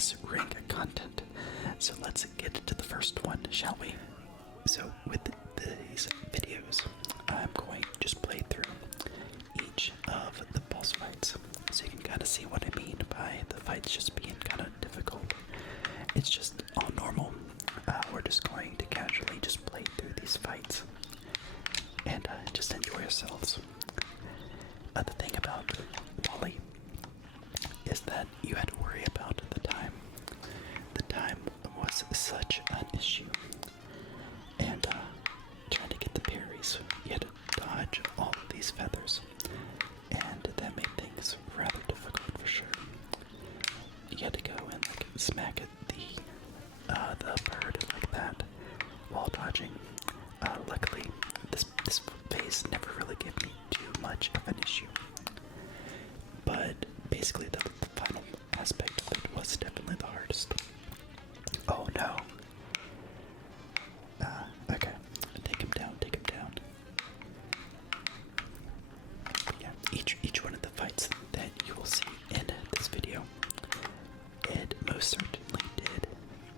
less rank content. So let's get to the first one, shall we? So with these videos, I'm going to just play through each of the boss fights, so you can kind of see what I mean by the fights just being kind of difficult. It's just all normal. We're just going to casually just play through these fights and just enjoy ourselves. The thing about Wally is that you had to worry about the time. The time was such an issue. And trying to get the parries, you had to dodge all of these feathers. And that made things rather difficult for sure. You had to go and like smack at the bird like that while dodging. Luckily, this phase never really gave me too much of an issue. But basically, the final aspect of it was definitely the hardest. Oh no. Okay. Take him down, take him down. Yeah, each one of the fights that you will see in this video, it most certainly did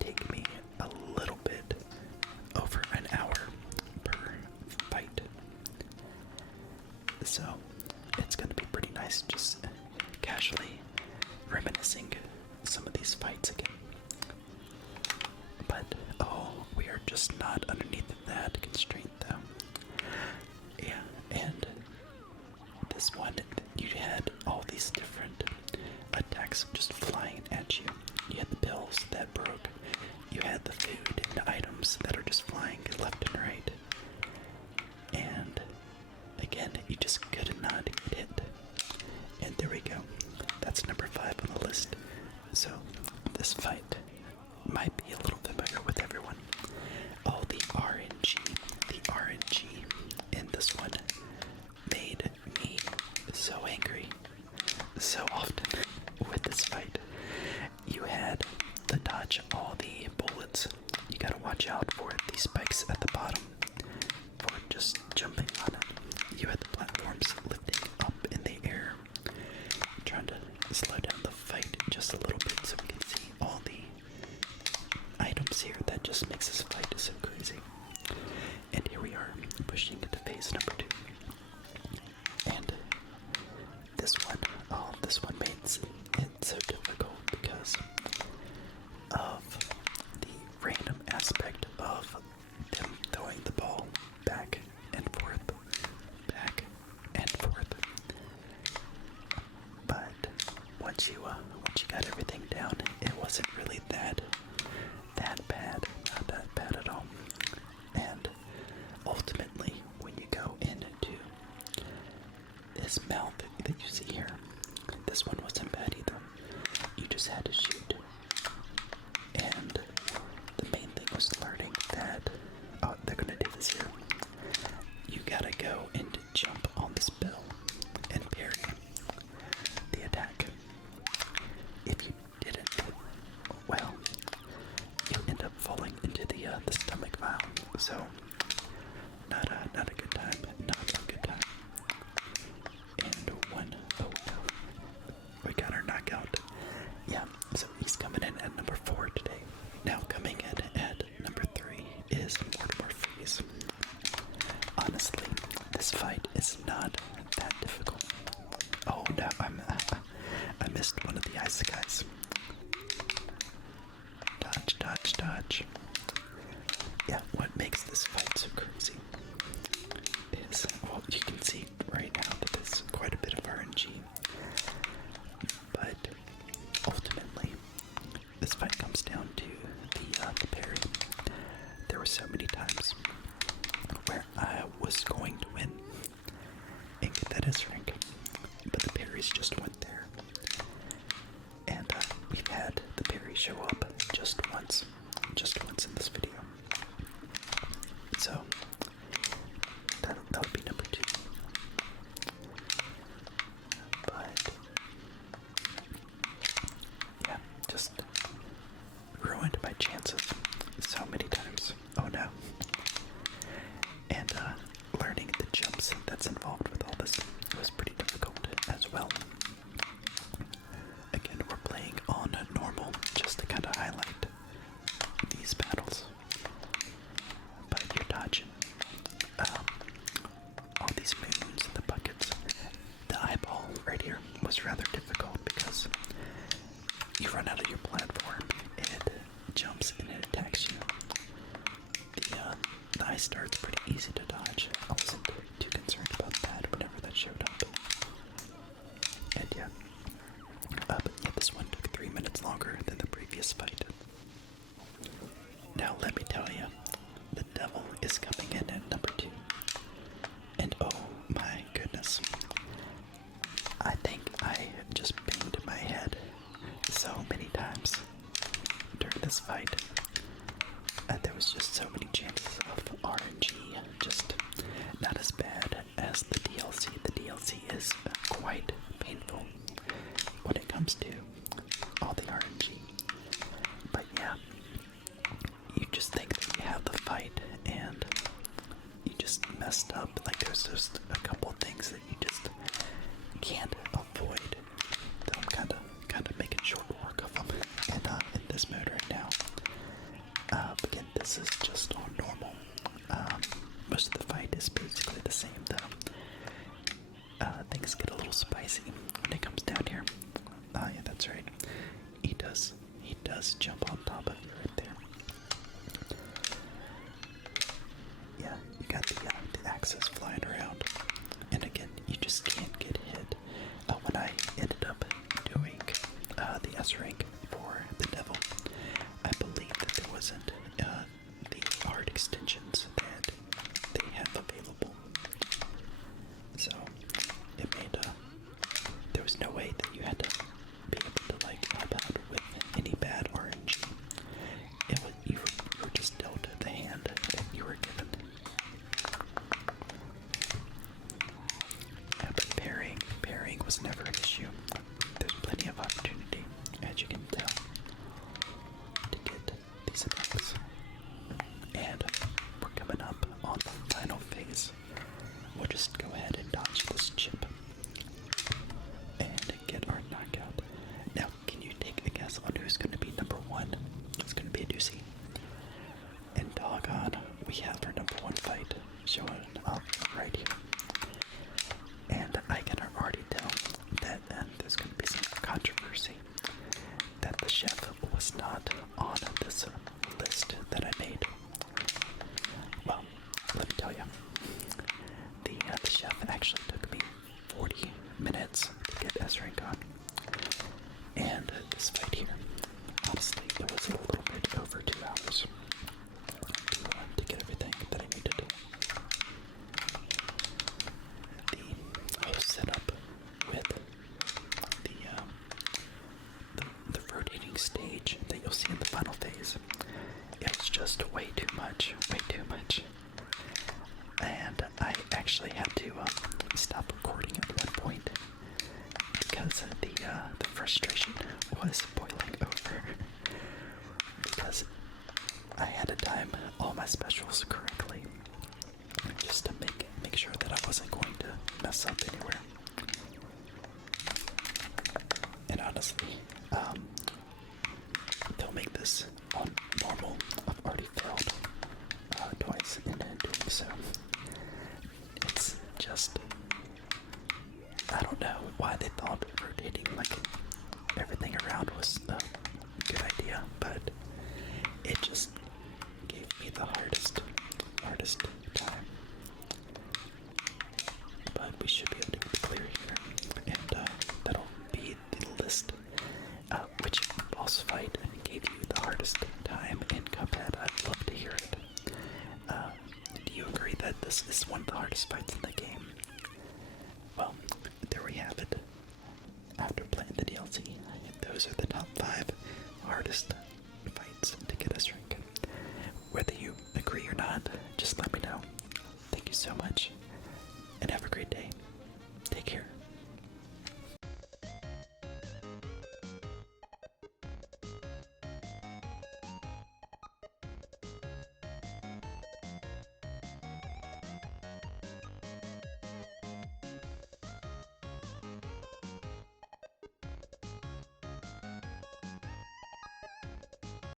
take me a little bit over an hour per fight. So, it's gonna be pretty nice just casually reminiscing some of these fights again. But, oh, we are just not underneath that constraint though. Yeah, and this one, you had all these different attacks just flying at you. You had the pills that broke. You had the food and items that are just flying left and right. And again, you just could not get hit. And there we go. That's number 5 on the list. So, this fight might be a little familiar with everyone. Oh, the RNG. The RNG in this one made me so angry so often with this fight. You had to dodge all the bullets. You gotta watch out for these spikes at the bottom for just jumping on it. You had the platforms lifting up in the air, trying to slow down the fight just a little bit so we can see all the items here. That just makes this fight so crazy. And here we are, pushing into phase number 2. And this one, oh, this one made it so difficult because of the random aspect of them throwing the ball back and forth, back and forth. But once you got everything down, it wasn't really that bad, not that bad at all. And ultimately, when you go into this mouth that you see here, this one wasn't bad either. You just had to shoot. And the main thing was learning that, oh, they're gonna do this here. You gotta go and jump on this bell and parry the attack. If you didn't, well, you end up falling into the stomach vial. So, not a good time, not a good time. And one, oh no, we got our knockout. Yeah, so he's coming in at number 4 today. Now coming in at number 3 is Mortimer Freeze. Honestly, this fight is not that difficult. Oh no, I missed one of the ice guys. Dodge, dodge, dodge. Yeah, what makes this fight so crazy is, well, you can see right now that there's quite a bit of RNG. But ultimately, this fight comes down to the parry. There were so many times where I was going to win and get that S rank, but the parries just went there. And we've had the parry show up just once in this video. the eyeball right here was rather difficult because you run out of your platform, it jumps and it attacks you. The eye start's pretty easy to dodge. I wasn't too concerned about that whenever that showed up. And yeah, but yeah, this one took 3 minutes longer than the previous fight. Now let me tell you, the devil is coming in at number 2. And oh my goodness, I think I just banged my head so many times during this fight. There was just so many chances of RNG, just not as bad as the DLC. The DLC is quite painful when it comes to all the RNG. But yeah, you just think that you have the fight and you just messed up. Like there's just a couple things that you just can't avoid. That I'm kind of making short work of them. And in this mode right now, again, this is just on normal. Most of the fight is basically the same though. Things get a little spicy when it comes down here. Yeah, that's right. He does jump on top of you right there. Yeah, you got the axes flying around. And again, you just can't get hit. When I ended up doing the S rank for the devil, I believe that there wasn't the hard extensions that they have available. So it made there was no way that you had to be able to like help out with any bad RNG. You were just dealt the hand that you were given. Yeah, but parrying was never an issue. There's plenty of opportunity, as you can tell, to get these attacks. And we're coming up on the final phase. We'll just go ahead and dodge this chip and get our knockout. Now, can you take a guess on who's going to be number 1? It's going to be a doozy. And doggone, we have our number 1 fight showing up right here. And I can already tell that there's going to be some controversy that the chef was not on this list that I made. Well, let me tell you, the chef actually took me 40 minutes to get S rank on. And this fight here, honestly, it was a little bit over 2 hours to get everything that I needed. The whole setup with the rotating stage that you'll see in the final phase, it was just way too much. And I actually had to stop recording at one point because the frustration was boiling over. Because I had to time all my specials correctly, just to make sure that I wasn't going to mess up anywhere. And honestly, they'll make this on normal. I've already failed twice in doing so. It's just, I don't know why they thought rotating like everything around was a good idea, but it just gave me the hardest time. But we should be able to get the clear here, and that'll be the list. Which boss fight gave you the hardest time in Cuphead? I'd love to hear it. Do you agree that this is one of the hardest fights in the game? Well, there we have it. After playing the DLC, those are the top 5 hardest